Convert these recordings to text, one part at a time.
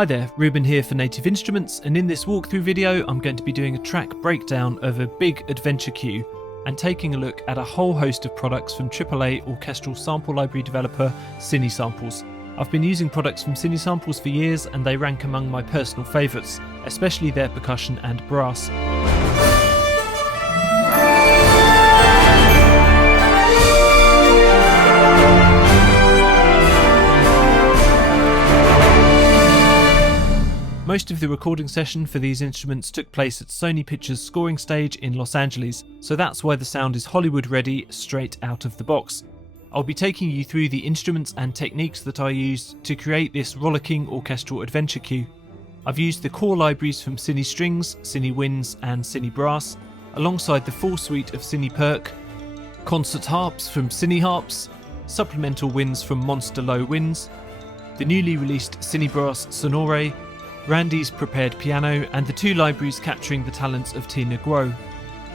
Hi there, Reuben here for Native Instruments, and in this walkthrough video I'm going to be doing a track breakdown of a big adventure queue and taking a look at a whole host of products from AAA orchestral sample library developer Cinesamples. I've been using products from Cinesamples for years and they rank among my personal favourites, especially their percussion and brass. Most of the recording session for these instruments took place at Sony Pictures Scoring Stage in Los Angeles, so that's why the sound is Hollywood ready straight out of the box. I'll be taking you through the instruments and techniques that I used to create this rollicking orchestral adventure cue. I've used the core libraries from Cine Strings, Cine Winds and Cine Brass, alongside the full suite of Cine Perk, concert harps from Cine Harps, supplemental winds from Monster Low Winds, the newly released Cine Brass Sonore, Randy's prepared piano, and the two libraries capturing the talents of Tina Guo.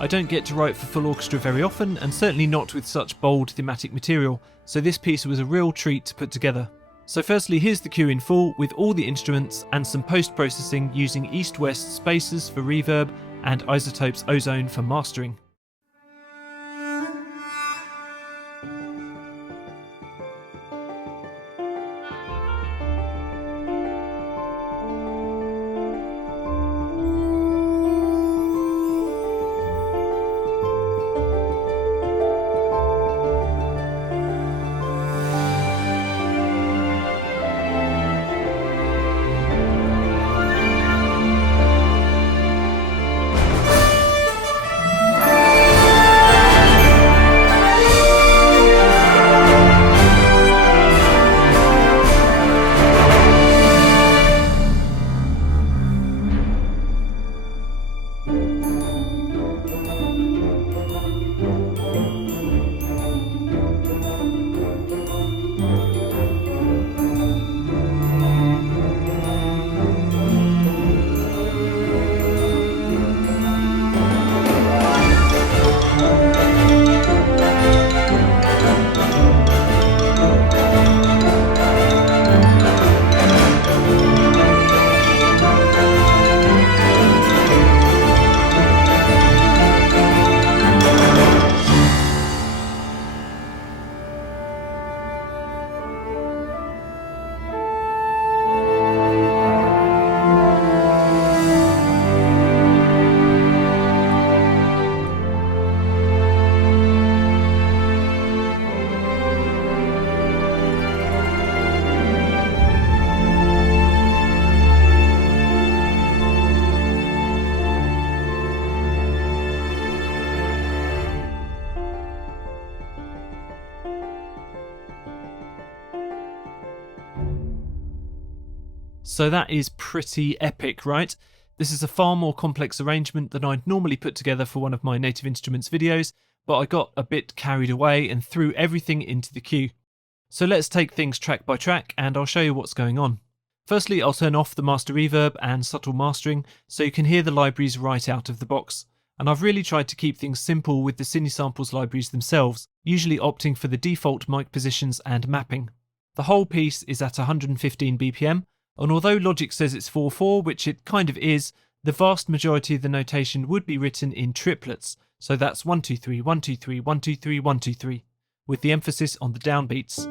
I don't get to write for full orchestra very often, and certainly not with such bold thematic material, so this piece was a real treat to put together. So firstly, here's the cue in full with all the instruments and some post-processing using east-west spaces for reverb and isotopes ozone for mastering. So that is pretty epic, right? This is a far more complex arrangement than I'd normally put together for one of my Native Instruments videos, but I got a bit carried away and threw everything into the queue. So let's take things track by track and I'll show you what's going on. Firstly, I'll turn off the master reverb and subtle mastering so you can hear the libraries right out of the box. And I've really tried to keep things simple with the Cinesamples libraries themselves, usually opting for the default mic positions and mapping. The whole piece is at 115 BPM, and although Logic says it's 4/4, which it kind of is, the vast majority of the notation would be written in triplets, so that's 1 2 3 1 2 3 1 2 3 1 2 3, with the emphasis on the downbeats.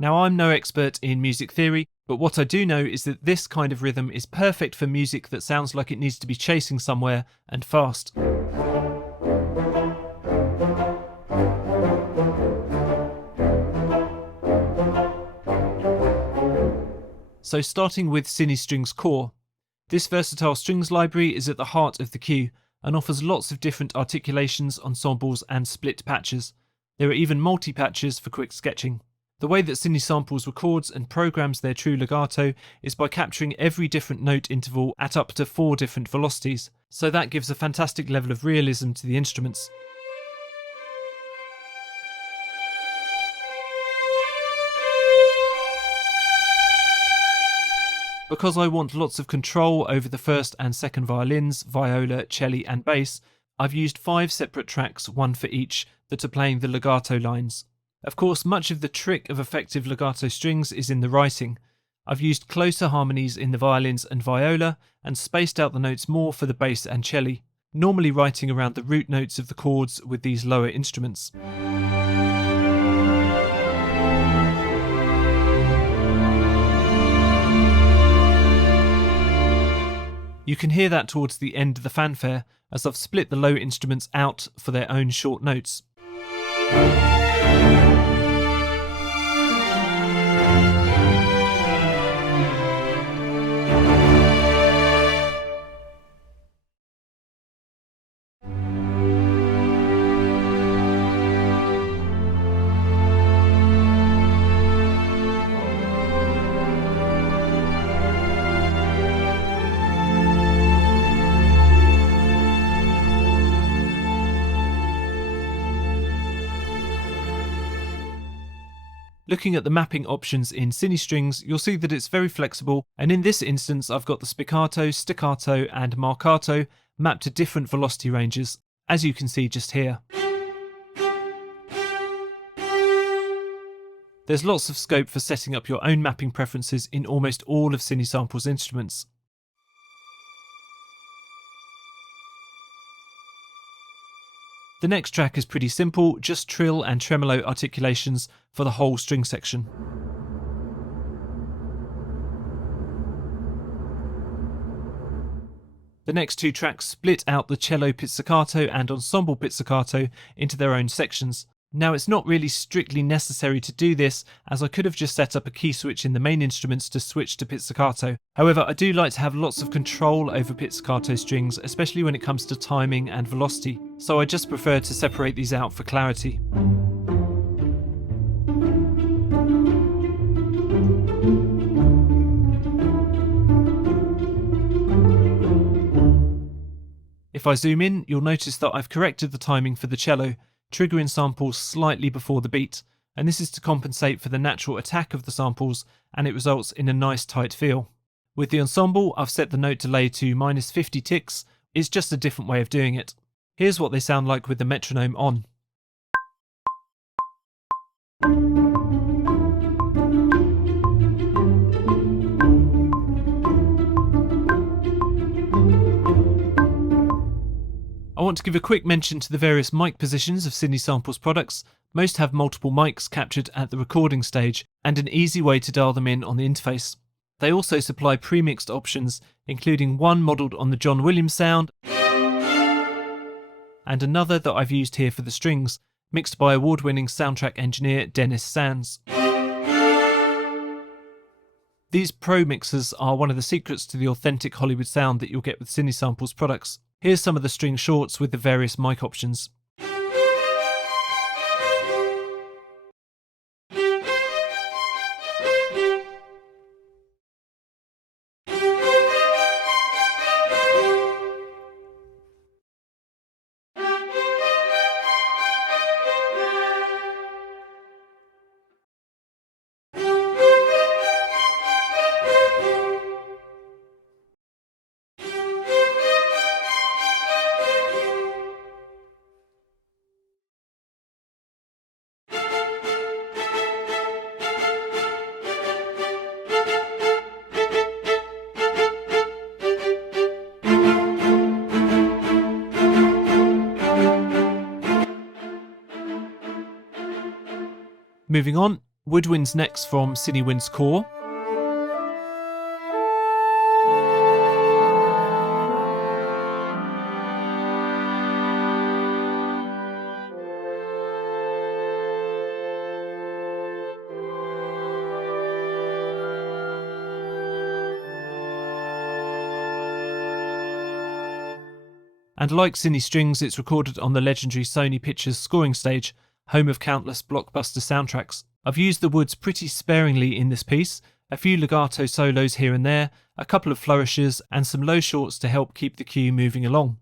Now, I'm no expert in music theory, but what I do know is that this kind of rhythm is perfect for music that sounds like it needs to be chasing somewhere and fast. So starting with Cine Strings Core. This versatile strings library is at the heart of the cue and offers lots of different articulations, ensembles and split patches. There are even multi-patches for quick sketching. The way that Cinesamples records and programs their true legato is by capturing every different note interval at up to 4 different velocities, so that gives a fantastic level of realism to the instruments. Because I want lots of control over the first and second violins, viola, cello and bass, I've used 5 separate tracks, one for each, that are playing the legato lines. Of course, much of the trick of effective legato strings is in the writing. I've used closer harmonies in the violins and viola, and spaced out the notes more for the bass and cello, normally writing around the root notes of the chords with these lower instruments. You can hear that towards the end of the fanfare, as I've split the low instruments out for their own short notes. Looking at the mapping options in CineStrings, you'll see that it's very flexible, and in this instance I've got the spiccato, staccato and marcato mapped to different velocity ranges, as you can see just here. There's lots of scope for setting up your own mapping preferences in almost all of Cinesamples instruments. The next track is pretty simple, just trill and tremolo articulations for the whole string section. The next 2 tracks split out the cello pizzicato and ensemble pizzicato into their own sections. Now, it's not really strictly necessary to do this, as I could have just set up a key switch in the main instruments to switch to pizzicato. However, I do like to have lots of control over pizzicato strings, especially when it comes to timing and velocity, so I just prefer to separate these out for clarity. If I zoom in, you'll notice that I've corrected the timing for the cello, triggering samples slightly before the beat, and this is to compensate for the natural attack of the samples, and it results in a nice tight feel. With the ensemble, I've set the note delay to -50 ticks. It's just a different way of doing it. Here's what they sound like with the metronome on. I want to give a quick mention to the various mic positions of Cinesamples products. Most have multiple mics captured at the recording stage, and an easy way to dial them in on the interface. They also supply pre-mixed options, including one modelled on the John Williams sound, and another that I've used here for the strings, mixed by award-winning soundtrack engineer Dennis Sands. These pro mixers are one of the secrets to the authentic Hollywood sound that you'll get with Cinesamples products. Here's some of the string shorts with the various mic options. Moving on, woodwinds next from Cinewind's Core. And like CineStrings, it's recorded on the legendary Sony Pictures Scoring Stage, home of countless blockbuster soundtracks. I've used the woods pretty sparingly in this piece, a few legato solos here and there, a couple of flourishes, and some low shorts to help keep the cue moving along.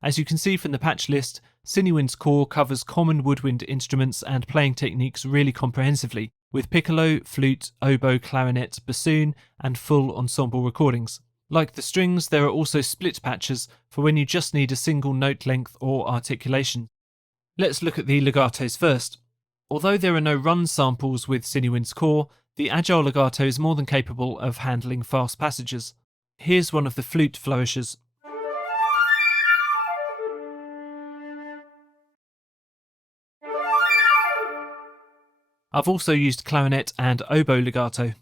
As you can see from the patch list, Cinewind's Core covers common woodwind instruments and playing techniques really comprehensively, with piccolo, flute, oboe, clarinet, bassoon, and full ensemble recordings. Like the strings, there are also split patches for when you just need a single note length or articulation. Let's look at the legatos first. Although there are no run samples with Cinewind's core, the agile legato is more than capable of handling fast passages. Here's one of the flute flourishes. I've also used clarinet and oboe legato.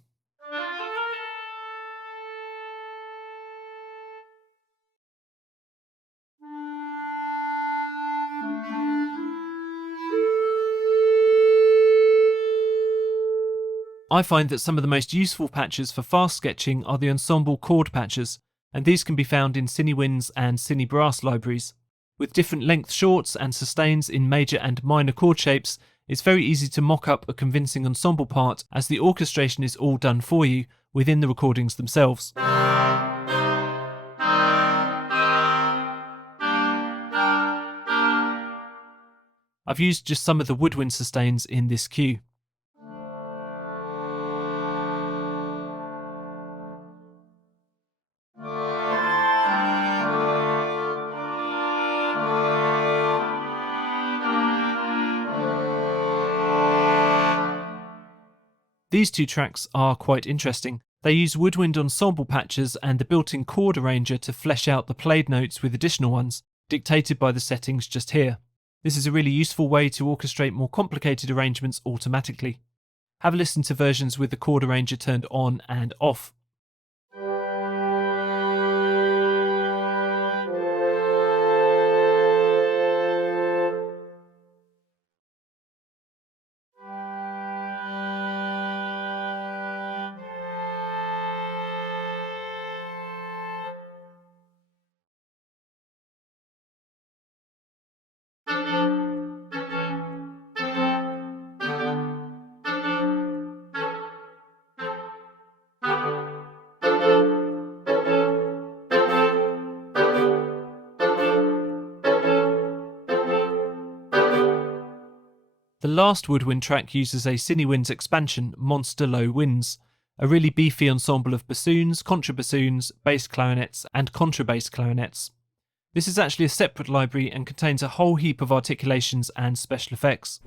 I find that some of the most useful patches for fast sketching are the ensemble chord patches, and these can be found in Cinewind's and Cinebrass libraries. With different length shorts and sustains in major and minor chord shapes, it's very easy to mock up a convincing ensemble part, as the orchestration is all done for you within the recordings themselves. I've used just some of the woodwind sustains in this cue. These two tracks are quite interesting. They use woodwind ensemble patches and the built-in chord arranger to flesh out the played notes with additional ones, dictated by the settings just here. This is a really useful way to orchestrate more complicated arrangements automatically. Have a listen to versions with the chord arranger turned on and off. The last woodwind track uses a Cinewind's expansion, Monster Low Winds, a really beefy ensemble of bassoons, contrabassoons, bass clarinets, and contrabass clarinets. This is actually a separate library and contains a whole heap of articulations and special effects.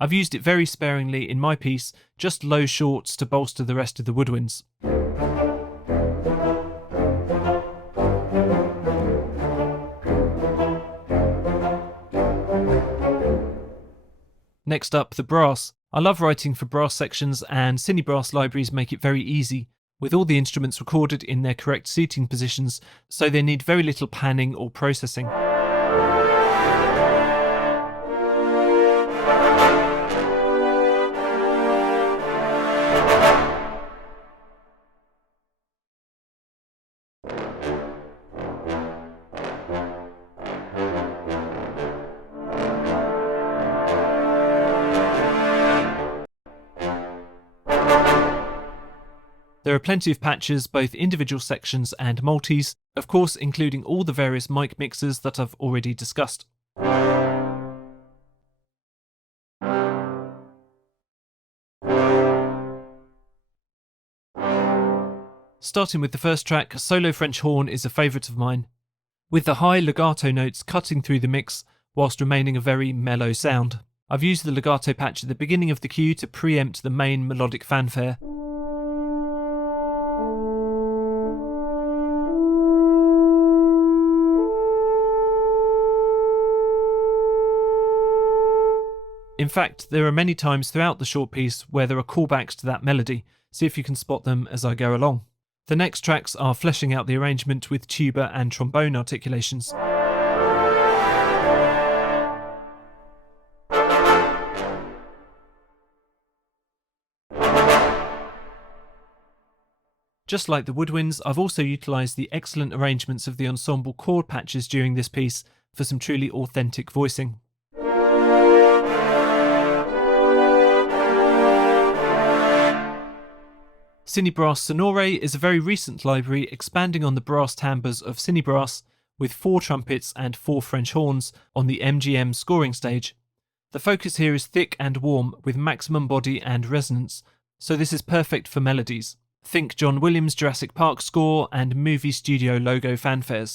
I've used it very sparingly in my piece, just low shorts to bolster the rest of the woodwinds. Next up, the brass. I love writing for brass sections, and Cinebrass libraries make it very easy, with all the instruments recorded in their correct seating positions, so they need very little panning or processing. There are plenty of patches, both individual sections and multis, of course including all the various mic mixers that I've already discussed. Starting with the first track, Solo French Horn is a favourite of mine, with the high legato notes cutting through the mix whilst remaining a very mellow sound. I've used the legato patch at the beginning of the cue to preempt the main melodic fanfare. In fact, there are many times throughout the short piece where there are callbacks to that melody. See if you can spot them as I go along. The next tracks are fleshing out the arrangement with tuba and trombone articulations. Just like the woodwinds, I've also utilised the excellent arrangements of the ensemble chord patches during this piece for some truly authentic voicing. Cinebrass Sonore is a very recent library expanding on the brass timbres of Cinebrass, with 4 trumpets and 4 French horns on the MGM Scoring Stage. The focus here is thick and warm with maximum body and resonance, so this is perfect for melodies. Think John Williams' Jurassic Park score and movie studio logo fanfares.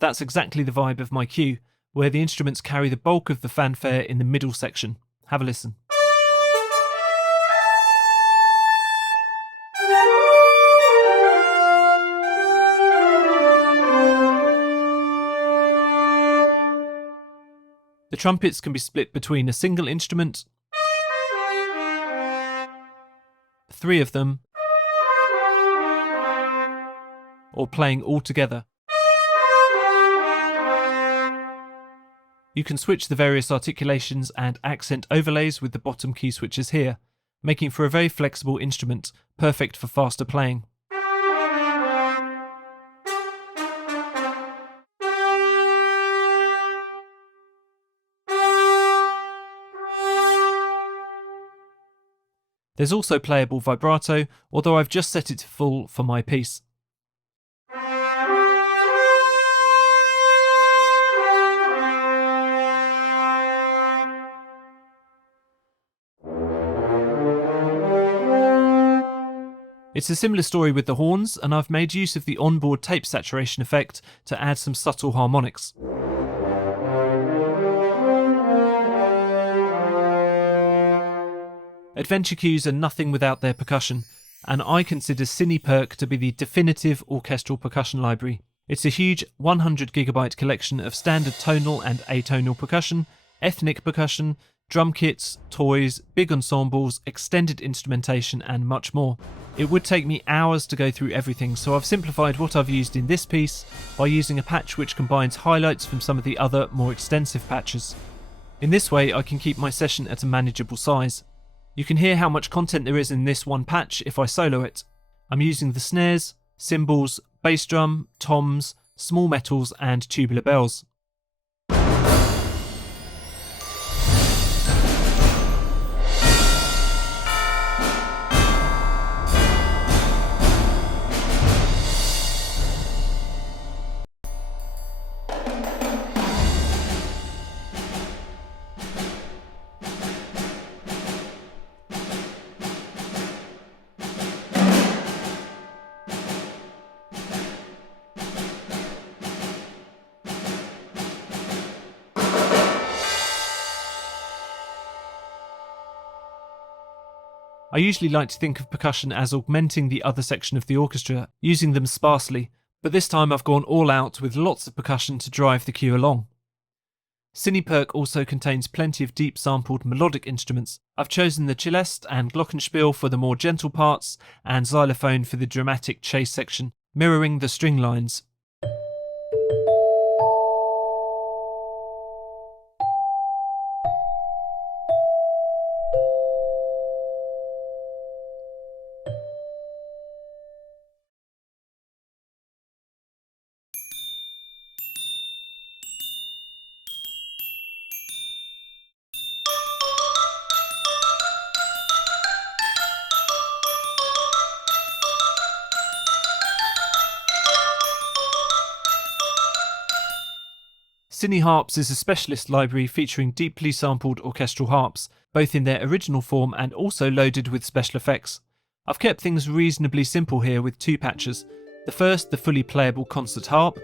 That's exactly the vibe of my cue, where the instruments carry the bulk of the fanfare in the middle section. Have a listen. The trumpets can be split between a single instrument, 3 of them, or playing all together. You can switch the various articulations and accent overlays with the bottom key switches here, making for a very flexible instrument, perfect for faster playing. There's also playable vibrato, although I've just set it to full for my piece. It's a similar story with the horns, and I've made use of the onboard tape saturation effect to add some subtle harmonics. Adventure cues are nothing without their percussion, and I consider CinePerk to be the definitive orchestral percussion library. It's a huge 100GB collection of standard tonal and atonal percussion, ethnic percussion, drum kits, toys, big ensembles, extended instrumentation, and much more. It would take me hours to go through everything, so I've simplified what I've used in this piece by using a patch which combines highlights from some of the other, more extensive patches. In this way, I can keep my session at a manageable size. You can hear how much content there is in this one patch if I solo it. I'm using the snares, cymbals, bass drum, toms, small metals, and tubular bells. I usually like to think of percussion as augmenting the other section of the orchestra, using them sparsely, but this time I've gone all out with lots of percussion to drive the cue along. CinePerk also contains plenty of deep sampled melodic instruments. I've chosen the celeste and glockenspiel for the more gentle parts, and xylophone for the dramatic chase section, mirroring the string lines. Cineharps is a specialist library featuring deeply sampled orchestral harps, both in their original form and also loaded with special effects. I've kept things reasonably simple here with 2 patches. The first, the fully playable concert harp,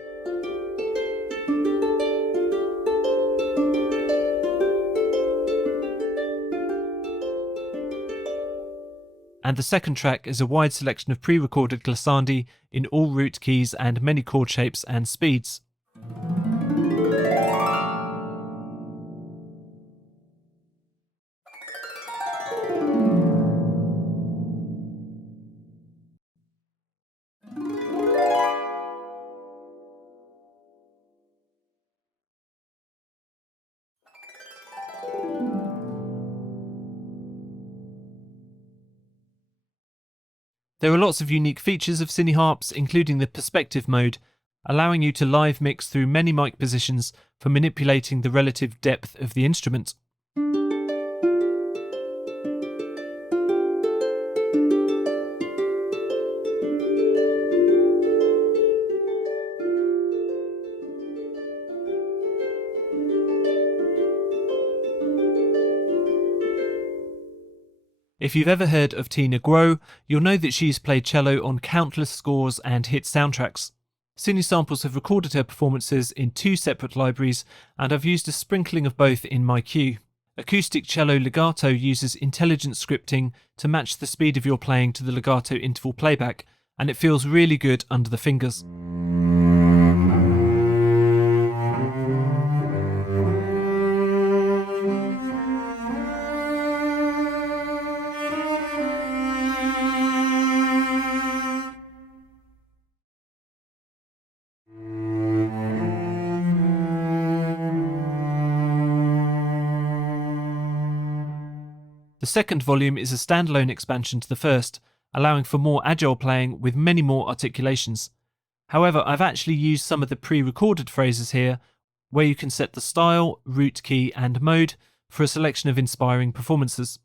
and the second track is a wide selection of pre-recorded glissandi in all root keys and many chord shapes and speeds. There are lots of unique features of Cine harps, including the perspective mode, allowing you to live mix through many mic positions for manipulating the relative depth of the instrument. If you've ever heard of Tina Guo, you'll know that she's played cello on countless scores and hit soundtracks. Cinesamples have recorded her performances in 2 separate libraries, and I've used a sprinkling of both in my queue. Acoustic cello legato uses intelligent scripting to match the speed of your playing to the legato interval playback, and it feels really good under the fingers. The second volume is a standalone expansion to the first, allowing for more agile playing with many more articulations. However, I've actually used some of the pre-recorded phrases here, where you can set the style, root key and mode for a selection of inspiring performances.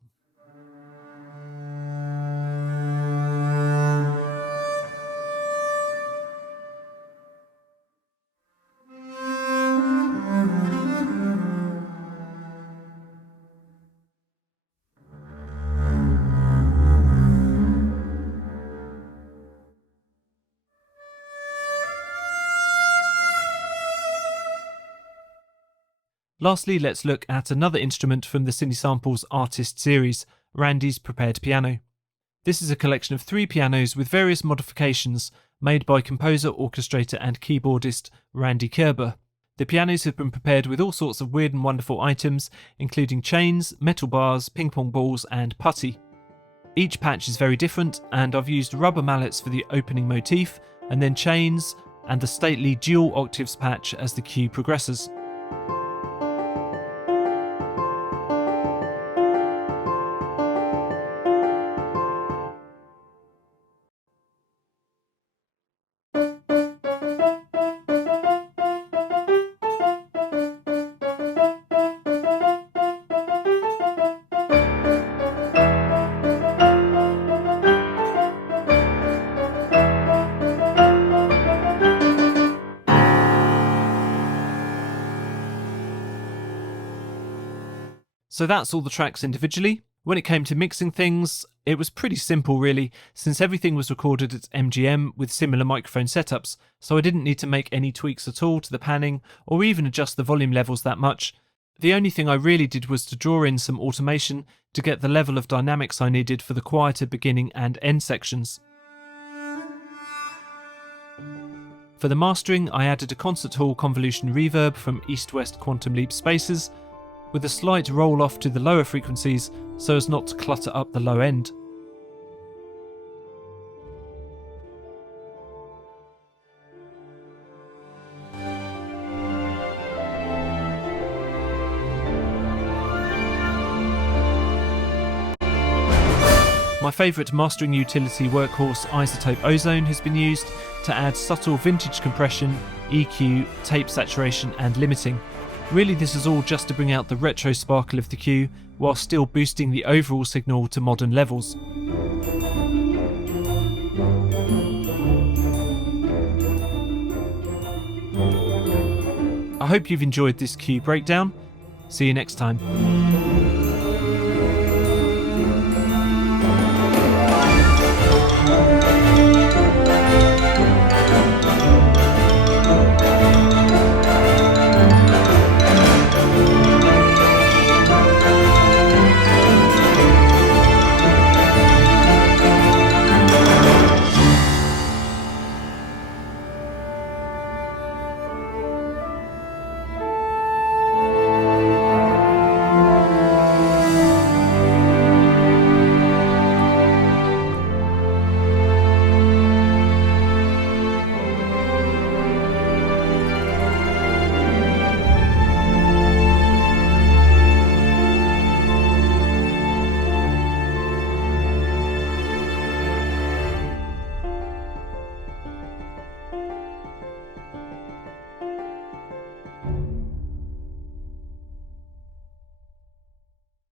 Lastly, let's look at another instrument from the Cinesamples Artist series, Randy's Prepared Piano. This is a collection of 3 pianos with various modifications made by composer, orchestrator and keyboardist Randy Kerber. The pianos have been prepared with all sorts of weird and wonderful items, including chains, metal bars, ping pong balls and putty. Each patch is very different, and I've used rubber mallets for the opening motif, and then chains and the stately dual octaves patch as the cue progresses. So that's all the tracks individually. When it came to mixing things, it was pretty simple really, since everything was recorded at MGM with similar microphone setups, so I didn't need to make any tweaks at all to the panning or even adjust the volume levels that much. The only thing I really did was to draw in some automation to get the level of dynamics I needed for the quieter beginning and end sections. For the mastering, I added a concert hall convolution reverb from East-West Quantum Leap Spaces, with a slight roll off to the lower frequencies so as not to clutter up the low end. My favourite mastering utility workhorse isotope ozone has been used to add subtle vintage compression, EQ, tape saturation and limiting. Really, this is all just to bring out the retro sparkle of the cue while still boosting the overall signal to modern levels. I hope you've enjoyed this cue breakdown. See you next time.